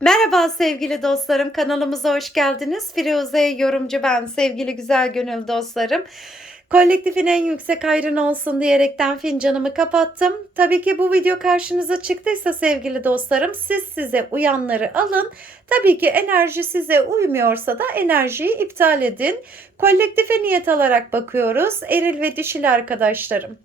Merhaba sevgili dostlarım, kanalımıza hoş geldiniz. Firuze yorumcu ben, sevgili güzel gönül dostlarım. Kolektifin en yüksek hayrın olsun diyerekten fincanımı kapattım. Tabii ki bu video karşınıza çıktıysa sevgili dostlarım siz size uyanları alın. Tabii ki enerji size uymuyorsa da enerjiyi iptal edin. Kolektife niyet alarak bakıyoruz eril ve dişil arkadaşlarım.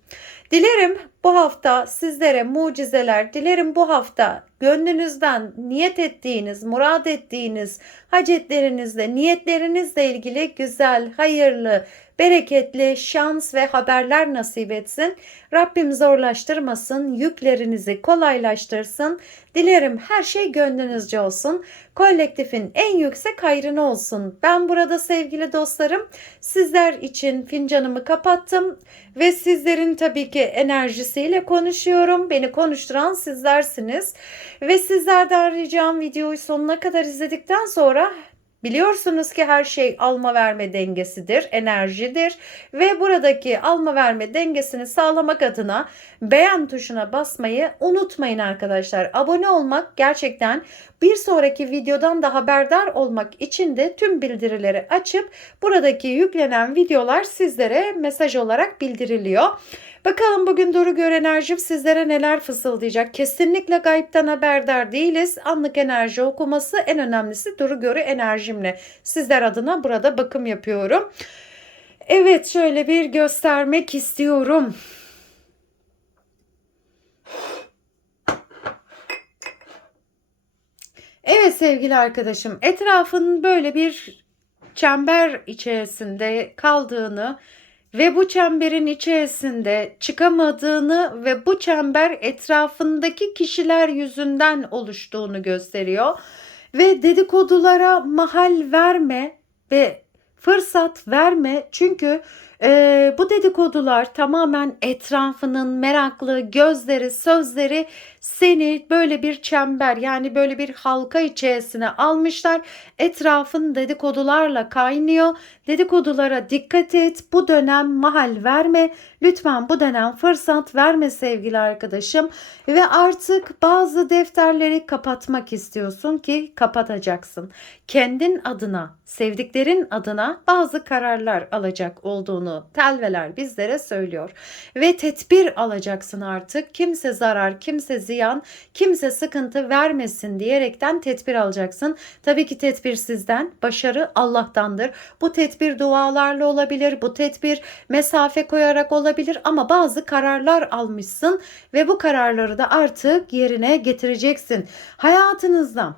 Dilerim bu hafta sizlere mucizeler, dilerim bu hafta gönlünüzden niyet ettiğiniz, murad ettiğiniz hacetlerinizle, niyetlerinizle ilgili güzel, hayırlı, bereketli şans ve haberler nasip etsin. Rabbim zorlaştırmasın, yüklerinizi kolaylaştırsın. Dilerim her şey gönlünüzce olsun. Kolektifin en yüksek hayrını olsun. Ben burada sevgili dostlarım sizler için fincanımı kapattım ve sizlerin tabii ki enerjisiyle konuşuyorum. Beni konuşturan sizlersiniz. Ve sizlerden ricam videoyu sonuna kadar izledikten sonra Biliyorsunuz ki her şey alma verme dengesidir, enerjidir ve buradaki alma verme dengesini sağlamak adına beğen tuşuna basmayı unutmayın arkadaşlar. Abone olmak gerçekten bir sonraki videodan da haberdar olmak için de tüm bildirileri açıp buradaki yüklenen videolar sizlere mesaj olarak bildiriliyor. Bakalım bugün Duru Gör Enerjim sizlere neler fısıldayacak. Kesinlikle gayipten haberdar değiliz. Anlık enerji okuması en önemlisi Duru Görü enerjimle. Sizler adına burada bakım yapıyorum. Evet şöyle bir göstermek istiyorum. Evet sevgili arkadaşım etrafın böyle bir çember içerisinde kaldığını ve bu çemberin içerisinde çıkamadığını ve bu çember etrafındaki kişiler yüzünden oluştuğunu gösteriyor. Ve dedikodulara mahal verme ve fırsat verme çünkü e, bu dedikodular tamamen etrafının meraklı gözleri, sözleri seni böyle bir çember yani böyle bir halka içerisine almışlar. Etrafın dedikodularla kaynıyor. Dedikodulara dikkat et. Bu dönem mahal verme. Lütfen bu dönem fırsat verme sevgili arkadaşım. Ve artık bazı defterleri kapatmak istiyorsun ki kapatacaksın. Kendin adına, sevdiklerin adına bazı kararlar alacak olduğunu telveler bizlere söylüyor. Ve tedbir alacaksın artık. Kimse zarar, kimse ziyan, kimse sıkıntı vermesin diyerekten tedbir alacaksın. Tabii ki tedbir sizden, başarı Allah'tandır. Bu tedbir dualarla olabilir, bu tedbir mesafe koyarak olabilir ama bazı kararlar almışsın ve bu kararları da artık yerine getireceksin. Hayatınızda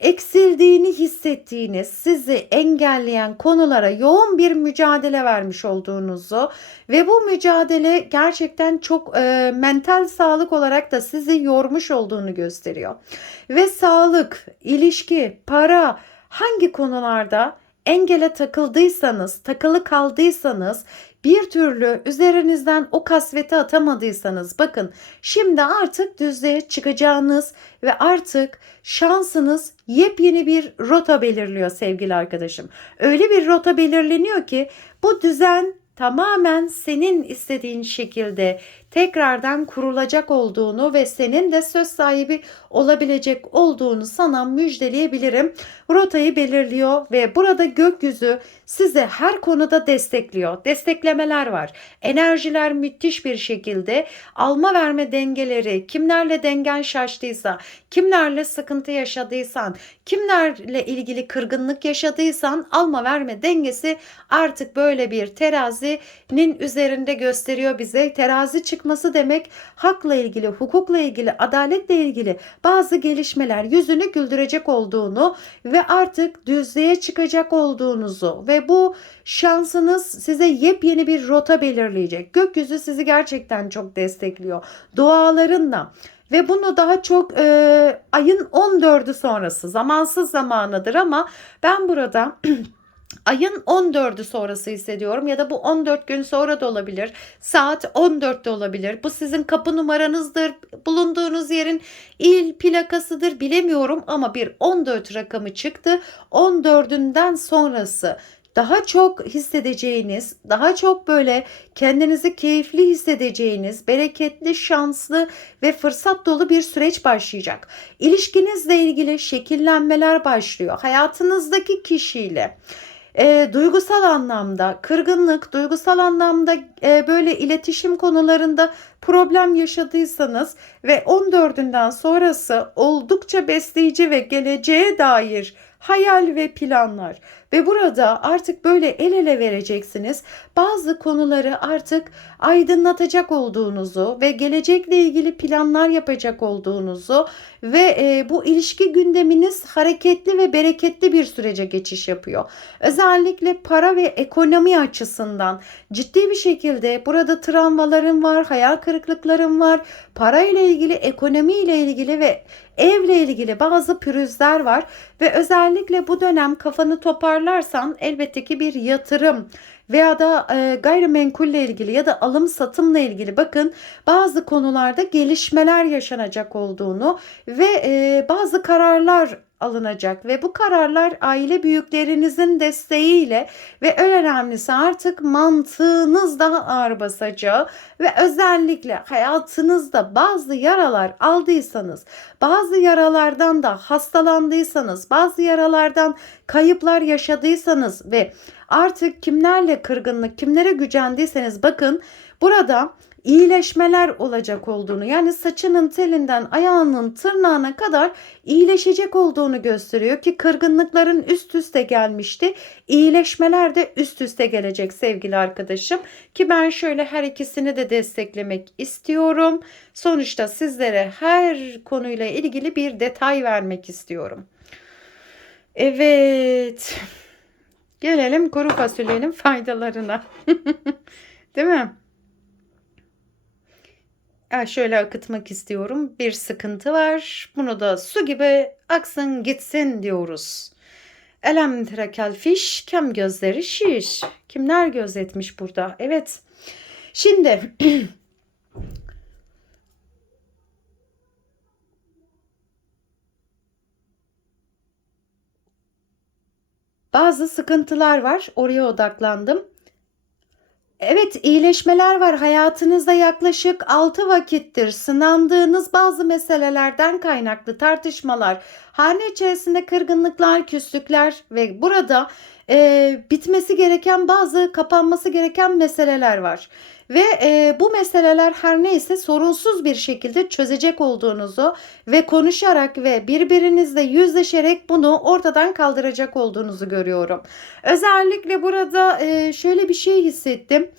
eksildiğini hissettiğiniz, sizi engelleyen konulara yoğun bir mücadele vermiş olduğunuzu ve bu mücadele gerçekten çok e, mental sağlık olarak da sizi yormuş olduğunu gösteriyor. Ve sağlık, ilişki, para hangi konularda engele takıldıysanız, takılı kaldıysanız bir türlü üzerinizden o kasveti atamadıysanız bakın şimdi artık düzlüğe çıkacağınız ve artık şansınız yepyeni bir rota belirliyor sevgili arkadaşım. Öyle bir rota belirleniyor ki bu düzen tamamen senin istediğin şekilde tekrardan kurulacak olduğunu ve senin de söz sahibi olabilecek olduğunu sana müjdeleyebilirim. Rotayı belirliyor ve burada gökyüzü size her konuda destekliyor. Desteklemeler var. Enerjiler müthiş bir şekilde alma verme dengeleri kimlerle dengen şaştıysa, kimlerle sıkıntı yaşadıysan, kimlerle ilgili kırgınlık yaşadıysan alma verme dengesi artık böyle bir terazinin üzerinde gösteriyor bize. Terazi çıkması demek hakla ilgili, hukukla ilgili, adaletle ilgili bazı gelişmeler yüzünü güldürecek olduğunu ve artık düzlüğe çıkacak olduğunuzu ve bu şansınız size yepyeni bir rota belirleyecek. Gökyüzü sizi gerçekten çok destekliyor. Dualarınla ve bunu daha çok e, ayın 14'ü sonrası zamansız zamanıdır ama ben burada ayın 14'ü sonrası hissediyorum ya da bu 14 gün sonra da olabilir. Saat 14'te olabilir. Bu sizin kapı numaranızdır. Bulunduğunuz yerin il plakasıdır bilemiyorum ama bir 14 rakamı çıktı. 14'ünden sonrası daha çok hissedeceğiniz, daha çok böyle kendinizi keyifli hissedeceğiniz, bereketli, şanslı ve fırsat dolu bir süreç başlayacak. İlişkinizle ilgili şekillenmeler başlıyor. Hayatınızdaki kişiyle e, duygusal anlamda kırgınlık, duygusal anlamda e, böyle iletişim konularında problem yaşadıysanız ve 14'ünden sonrası oldukça besleyici ve geleceğe dair hayal ve planlar ve burada artık böyle el ele vereceksiniz. Bazı konuları artık aydınlatacak olduğunuzu ve gelecekle ilgili planlar yapacak olduğunuzu ve e, bu ilişki gündeminiz hareketli ve bereketli bir sürece geçiş yapıyor. Özellikle para ve ekonomi açısından ciddi bir şekilde burada travmalarım var, hayal kırıklıklarım var, para ile ilgili, ekonomi ile ilgili ve evle ilgili bazı pürüzler var ve özellikle bu dönem kafanı toparlarsan elbette ki bir yatırım veya da e, gayrimenkulle ilgili ya da alım satımla ilgili bakın bazı konularda gelişmeler yaşanacak olduğunu ve e, bazı kararlar alınacak ve bu kararlar aile büyüklerinizin desteğiyle ve en önemlisi artık mantığınız daha ağır basacağı ve özellikle hayatınızda bazı yaralar aldıysanız, bazı yaralardan da hastalandıysanız, bazı yaralardan kayıplar yaşadıysanız ve artık kimlerle kırgınlık, kimlere gücendiyseniz bakın burada iyileşmeler olacak olduğunu yani saçının telinden ayağının tırnağına kadar iyileşecek olduğunu gösteriyor ki kırgınlıkların üst üste gelmişti. İyileşmeler de üst üste gelecek sevgili arkadaşım ki ben şöyle her ikisini de desteklemek istiyorum. Sonuçta sizlere her konuyla ilgili bir detay vermek istiyorum. Evet. Gelelim kuru fasulyenin faydalarına. Değil mi? şöyle akıtmak istiyorum. Bir sıkıntı var. Bunu da su gibi aksın gitsin diyoruz. Elem terekel fiş, kem gözleri şiş. Kimler gözetmiş burada? Evet. Şimdi bazı sıkıntılar var. Oraya odaklandım. Evet iyileşmeler var hayatınızda yaklaşık 6 vakittir sınandığınız bazı meselelerden kaynaklı tartışmalar, hane içerisinde kırgınlıklar, küslükler ve burada e, bitmesi gereken bazı kapanması gereken meseleler var. Ve e, bu meseleler her neyse sorunsuz bir şekilde çözecek olduğunuzu ve konuşarak ve birbirinizle yüzleşerek bunu ortadan kaldıracak olduğunuzu görüyorum. Özellikle burada e, şöyle bir şey hissettim.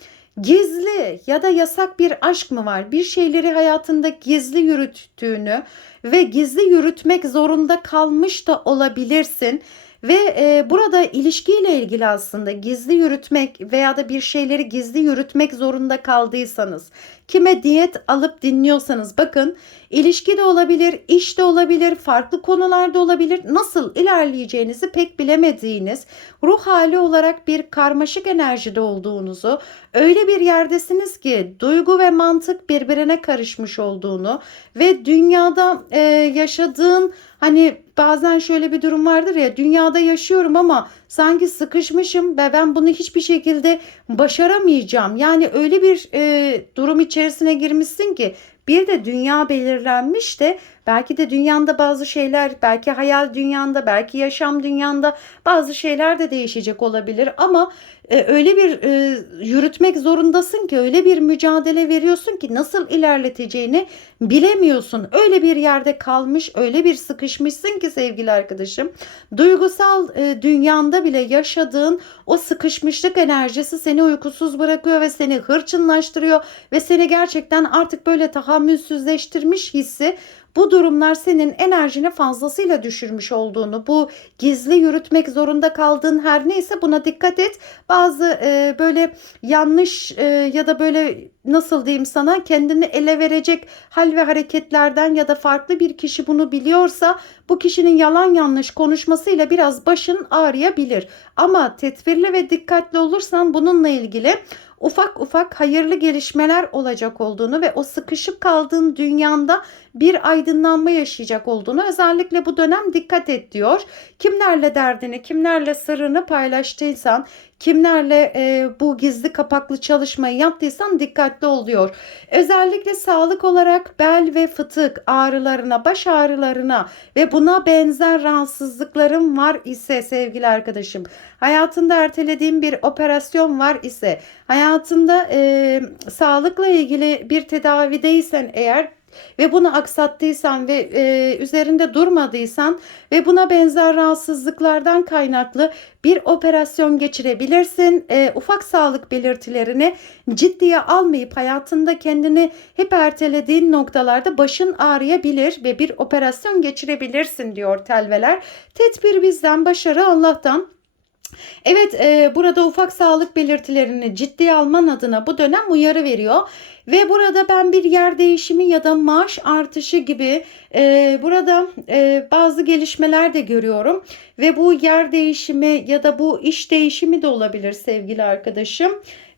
Gizli ya da yasak bir aşk mı var? Bir şeyleri hayatında gizli yürüttüğünü ve gizli yürütmek zorunda kalmış da olabilirsin ve e, burada ilişkiyle ilgili aslında gizli yürütmek veya da bir şeyleri gizli yürütmek zorunda kaldıysanız, kime diyet alıp dinliyorsanız bakın ilişki de olabilir, iş de olabilir, farklı konularda olabilir. Nasıl ilerleyeceğinizi pek bilemediğiniz, ruh hali olarak bir karmaşık enerjide olduğunuzu, öyle bir yerdesiniz ki duygu ve mantık birbirine karışmış olduğunu ve dünyada e, yaşadığın hani bazen şöyle bir durum vardır ya dünyada yaşıyorum ama sanki sıkışmışım ve ben bunu hiçbir şekilde başaramayacağım. Yani öyle bir e, durum içerisine girmişsin ki bir de dünya belirlenmiş de belki de dünyanda bazı şeyler belki hayal dünyanda belki yaşam dünyanda bazı şeyler de değişecek olabilir. Ama e, öyle bir e, yürütmek zorundasın ki öyle bir mücadele veriyorsun ki nasıl ilerleteceğini bilemiyorsun. Öyle bir yerde kalmış öyle bir sıkışmışsın ki sevgili arkadaşım duygusal e, dünyanda bile yaşadığın o sıkışmışlık enerjisi seni uykusuz bırakıyor ve seni hırçınlaştırıyor ve seni gerçekten artık böyle tahammülsüzleştirmiş hissi bu durumlar senin enerjini fazlasıyla düşürmüş olduğunu, bu gizli yürütmek zorunda kaldığın her neyse buna dikkat et. Bazı e, böyle yanlış e, ya da böyle nasıl diyeyim sana kendini ele verecek hal ve hareketlerden ya da farklı bir kişi bunu biliyorsa bu kişinin yalan yanlış konuşmasıyla biraz başın ağrıyabilir. Ama tedbirli ve dikkatli olursan bununla ilgili ufak ufak hayırlı gelişmeler olacak olduğunu ve o sıkışıp kaldığın dünyanda bir aydınlanma yaşayacak olduğunu özellikle bu dönem dikkat et diyor. Kimlerle derdini, kimlerle sırrını paylaştıysan, kimlerle e, bu gizli kapaklı çalışmayı yaptıysan dikkatli oluyor. Özellikle sağlık olarak bel ve fıtık ağrılarına, baş ağrılarına ve buna benzer rahatsızlıkların var ise sevgili arkadaşım, hayatında ertelediğin bir operasyon var ise, hayatında e, sağlıkla ilgili bir tedavideysen eğer ve bunu aksattıysan ve e, üzerinde durmadıysan ve buna benzer rahatsızlıklardan kaynaklı bir operasyon geçirebilirsin. E, ufak sağlık belirtilerini ciddiye almayıp hayatında kendini hep ertelediğin noktalarda başın ağrıyabilir ve bir operasyon geçirebilirsin diyor telveler. Tedbir bizden, başarı Allah'tan. Evet e, burada ufak sağlık belirtilerini ciddiye alman adına bu dönem uyarı veriyor. Ve burada ben bir yer değişimi ya da maaş artışı gibi e, burada e, bazı gelişmeler de görüyorum. Ve bu yer değişimi ya da bu iş değişimi de olabilir sevgili arkadaşım.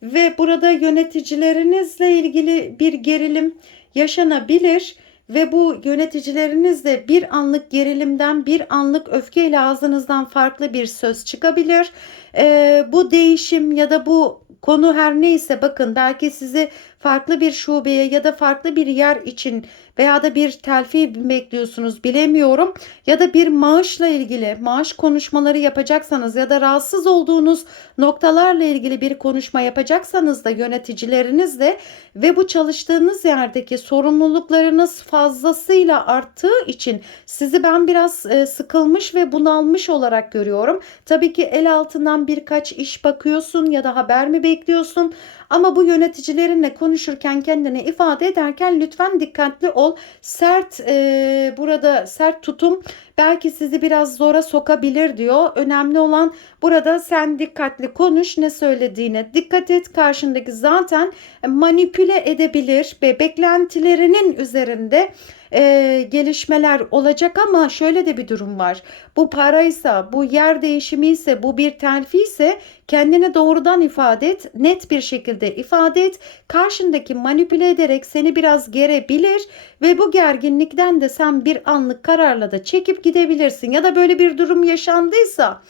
Ve burada yöneticilerinizle ilgili bir gerilim yaşanabilir ve bu yöneticilerinizle bir anlık gerilimden bir anlık öfkeyle ağzınızdan farklı bir söz çıkabilir. Ee, bu değişim ya da bu konu her neyse bakın belki sizi farklı bir şubeye ya da farklı bir yer için veya da bir telfi bekliyorsunuz bilemiyorum ya da bir maaşla ilgili maaş konuşmaları yapacaksanız ya da rahatsız olduğunuz noktalarla ilgili bir konuşma yapacaksanız da yöneticilerinizle ve bu çalıştığınız yerdeki sorumluluklarınız fazlasıyla arttığı için sizi ben biraz e, sıkılmış ve bunalmış olarak görüyorum. Tabii ki el altından birkaç iş bakıyorsun ya da haber mi bekliyorsun ama bu yöneticilerinle konuşurken kendini ifade ederken lütfen dikkatli ol. Sert e, burada sert tutum belki sizi biraz zora sokabilir diyor. Önemli olan burada sen dikkatli konuş ne söylediğine dikkat et. Karşındaki zaten manipüle edebilir ve beklentilerinin üzerinde e, gelişmeler olacak ama şöyle de bir durum var. Bu paraysa, bu yer değişimi ise, bu bir terfi ise kendini doğrudan ifade et, net bir şekilde ifade et. Karşındaki manipüle ederek seni biraz gerebilir ve bu gerginlikten de sen bir anlık kararla da çekip gidebilirsin. Ya da böyle bir durum yaşandıysa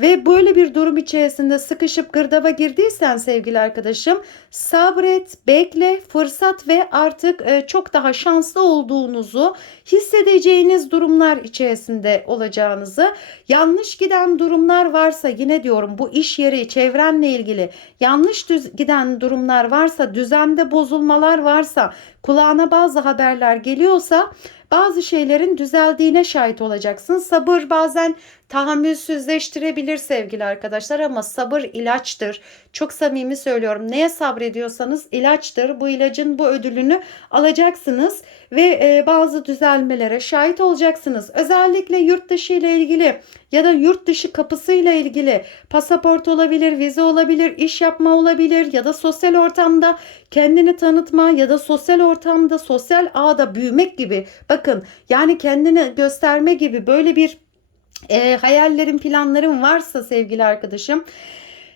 ve böyle bir durum içerisinde sıkışıp gırdaba girdiysen sevgili arkadaşım sabret, bekle, fırsat ve artık e, çok daha şanslı olduğunuzu hissedeceğiniz durumlar içerisinde olacağınızı yanlış giden durumlar varsa yine diyorum bu iş yeri çevrenle ilgili yanlış düz giden durumlar varsa düzende bozulmalar varsa kulağına bazı haberler geliyorsa bazı şeylerin düzeldiğine şahit olacaksın. Sabır bazen tahammülsüzleştirebilir sevgili arkadaşlar ama sabır ilaçtır. Çok samimi söylüyorum. Neye sabrediyorsanız ilaçtır. Bu ilacın bu ödülünü alacaksınız ve e, bazı düzelmelere şahit olacaksınız. Özellikle yurt dışı ile ilgili ya da yurt dışı kapısıyla ilgili pasaport olabilir, vize olabilir, iş yapma olabilir ya da sosyal ortamda kendini tanıtma ya da sosyal ortamda, sosyal ağda büyümek gibi. Bakın yani kendini gösterme gibi böyle bir e, hayallerin, planların varsa sevgili arkadaşım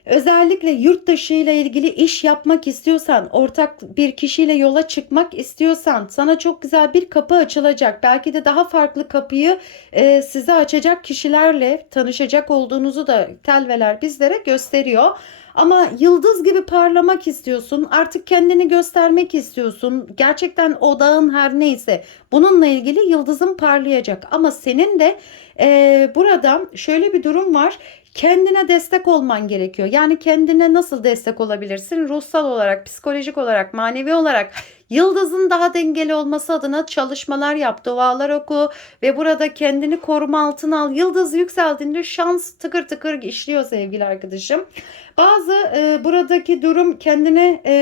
Özellikle yurt dışı ile ilgili iş yapmak istiyorsan, ortak bir kişiyle yola çıkmak istiyorsan sana çok güzel bir kapı açılacak. Belki de daha farklı kapıyı e, size açacak kişilerle tanışacak olduğunuzu da telveler bizlere gösteriyor. Ama yıldız gibi parlamak istiyorsun. Artık kendini göstermek istiyorsun. Gerçekten odağın her neyse bununla ilgili yıldızın parlayacak. Ama senin de e, burada şöyle bir durum var kendine destek olman gerekiyor. Yani kendine nasıl destek olabilirsin? Ruhsal olarak, psikolojik olarak, manevi olarak yıldızın daha dengeli olması adına çalışmalar yap, dualar oku ve burada kendini koruma altına al. Yıldız yükseldiğinde şans tıkır tıkır işliyor sevgili arkadaşım. Bazı e, buradaki durum kendine e,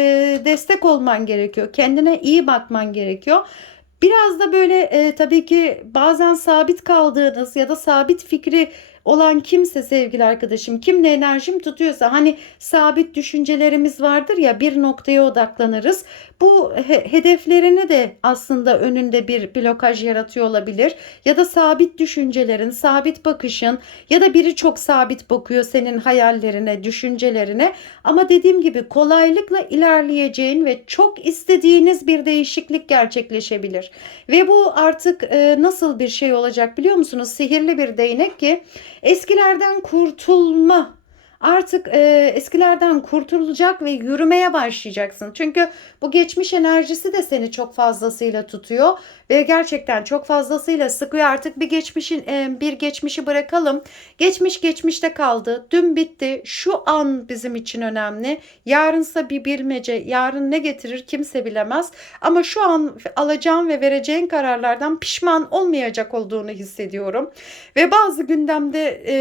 destek olman gerekiyor. Kendine iyi bakman gerekiyor. Biraz da böyle e, tabii ki bazen sabit kaldığınız ya da sabit fikri olan kimse sevgili arkadaşım, kimle enerjim tutuyorsa hani sabit düşüncelerimiz vardır ya bir noktaya odaklanırız. Bu he- hedeflerini de aslında önünde bir blokaj yaratıyor olabilir. Ya da sabit düşüncelerin, sabit bakışın ya da biri çok sabit bakıyor senin hayallerine, düşüncelerine. Ama dediğim gibi kolaylıkla ilerleyeceğin ve çok istediğiniz bir değişiklik gerçekleşebilir. Ve bu artık e, nasıl bir şey olacak biliyor musunuz? Sihirli bir değnek ki eskilerden kurtulma Artık e, eskilerden kurtulacak ve yürümeye başlayacaksın. Çünkü bu geçmiş enerjisi de seni çok fazlasıyla tutuyor ve gerçekten çok fazlasıyla sıkıyor. Artık bir geçmişin e, bir geçmişi bırakalım. Geçmiş geçmişte kaldı. Dün bitti. Şu an bizim için önemli. Yarınsa bir bilmece. Yarın ne getirir kimse bilemez. Ama şu an alacağım ve vereceğin kararlardan pişman olmayacak olduğunu hissediyorum. Ve bazı gündemde e,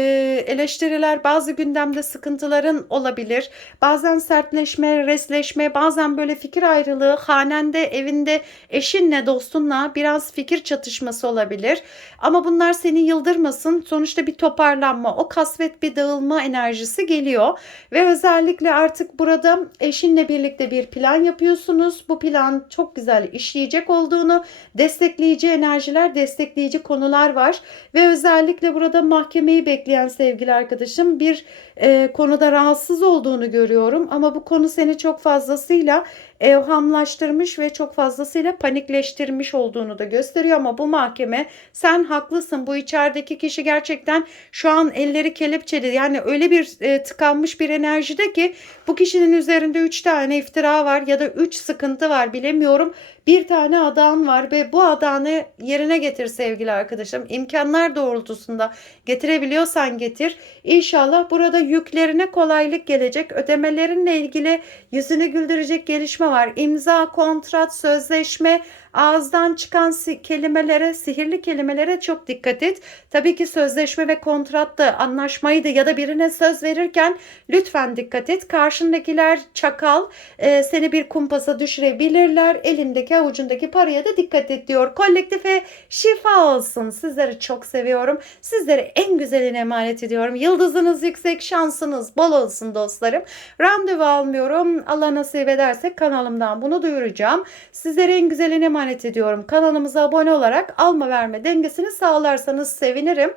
eleştiriler, bazı gündemde sıkıntıların olabilir. Bazen sertleşme, resleşme, bazen böyle fikir ayrılığı, hanende, evinde, eşinle, dostunla biraz fikir çatışması olabilir. Ama bunlar seni yıldırmasın. Sonuçta bir toparlanma, o kasvet bir dağılma enerjisi geliyor. Ve özellikle artık burada eşinle birlikte bir plan yapıyorsunuz. Bu plan çok güzel işleyecek olduğunu, destekleyici enerjiler, destekleyici konular var. Ve özellikle burada mahkemeyi bekleyen sevgili arkadaşım bir e, konuda rahatsız olduğunu görüyorum. Ama bu konu seni çok fazlasıyla evhamlaştırmış ve çok fazlasıyla panikleştirmiş olduğunu da gösteriyor ama bu mahkeme sen haklısın bu içerideki kişi gerçekten şu an elleri kelepçeli yani öyle bir e, tıkanmış bir enerjide ki bu kişinin üzerinde 3 tane iftira var ya da 3 sıkıntı var bilemiyorum. Bir tane adan var ve bu adanı yerine getir sevgili arkadaşım. İmkanlar doğrultusunda getirebiliyorsan getir. İnşallah burada yüklerine kolaylık gelecek. Ödemelerinle ilgili yüzünü güldürecek gelişme var. İmza, kontrat, sözleşme, ağızdan çıkan kelimelere, sihirli kelimelere çok dikkat et. Tabii ki sözleşme ve kontratta anlaşmaydı ya da birine söz verirken lütfen dikkat et. Karşındakiler çakal e, seni bir kumpasa düşürebilirler. Elindeki avucundaki paraya da dikkat et diyor. Kolektife şifa olsun. Sizleri çok seviyorum. Sizleri en güzeline emanet ediyorum. Yıldızınız yüksek, şansınız bol olsun dostlarım. Randevu almıyorum. Allah nasip ederse kanalımdan bunu duyuracağım. Sizlere en güzeline emanet ediyorum. Kanalımıza abone olarak alma verme dengesini sağlarsanız sevinirim.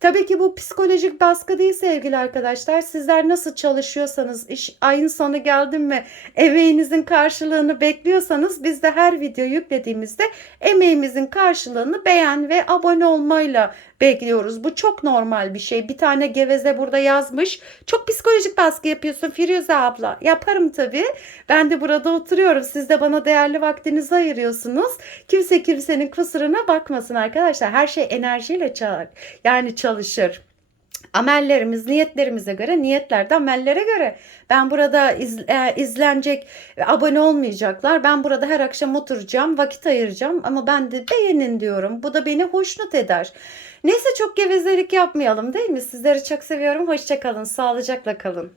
Tabii ki bu psikolojik baskı değil sevgili arkadaşlar. Sizler nasıl çalışıyorsanız, iş ayın sonu geldi mi, emeğinizin karşılığını bekliyorsanız biz de her video yüklediğimizde emeğimizin karşılığını beğen ve abone olmayla bekliyoruz. Bu çok normal bir şey. Bir tane geveze burada yazmış. Çok psikolojik baskı yapıyorsun Firuze abla. Yaparım tabii. Ben de burada oturuyorum. Siz de bana değerli vaktinizi ayırıyorsunuz. Kimse kimsenin kusuruna bakmasın arkadaşlar. Her şey enerjiyle çalar. Yani çalışır. Amellerimiz niyetlerimize göre, niyetler de amellere göre. Ben burada iz, e, izlenecek, abone olmayacaklar. Ben burada her akşam oturacağım, vakit ayıracağım ama ben de beğenin diyorum. Bu da beni hoşnut eder. Neyse çok gevezelik yapmayalım değil mi? Sizleri çok seviyorum. Hoşçakalın, sağlıcakla kalın.